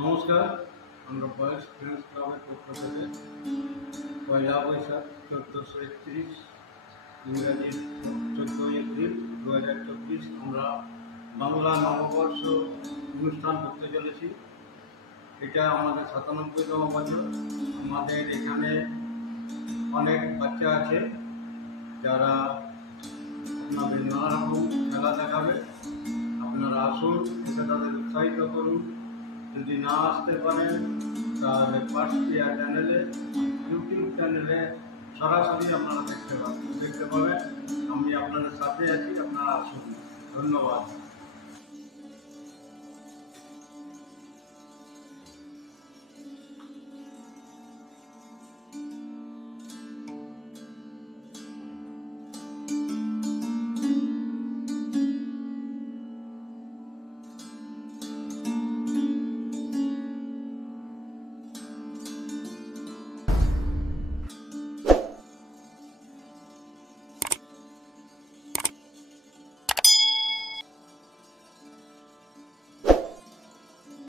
নমস্কার। আমরা বয়স ফ্রেন্ডস ক্লাবের পক্ষ থেকে পয়লা বৈশাখ 1431 ইংরাজির 14 এপ্রিল 2024 আমরা বাংলা নববর্ষ অনুষ্ঠান করতে চলেছি। এটা আমাদের 97তম বছর। আমাদের এখানে অনেক বাচ্চা আছে যারা আপনাদের নানা রকম খেলা দেখাবে। আপনারা আসুন, এসে তাদের উৎসাহিত করুন। যদি না আসতে পারেন তাহলে পার্সপিয়া চ্যানেলে, ইউটিউব চ্যানেলে সরাসরি আপনারা দেখতে পাবেন। আমি আপনাদের সাথে আছি, আপনারা আসুন। ধন্যবাদ।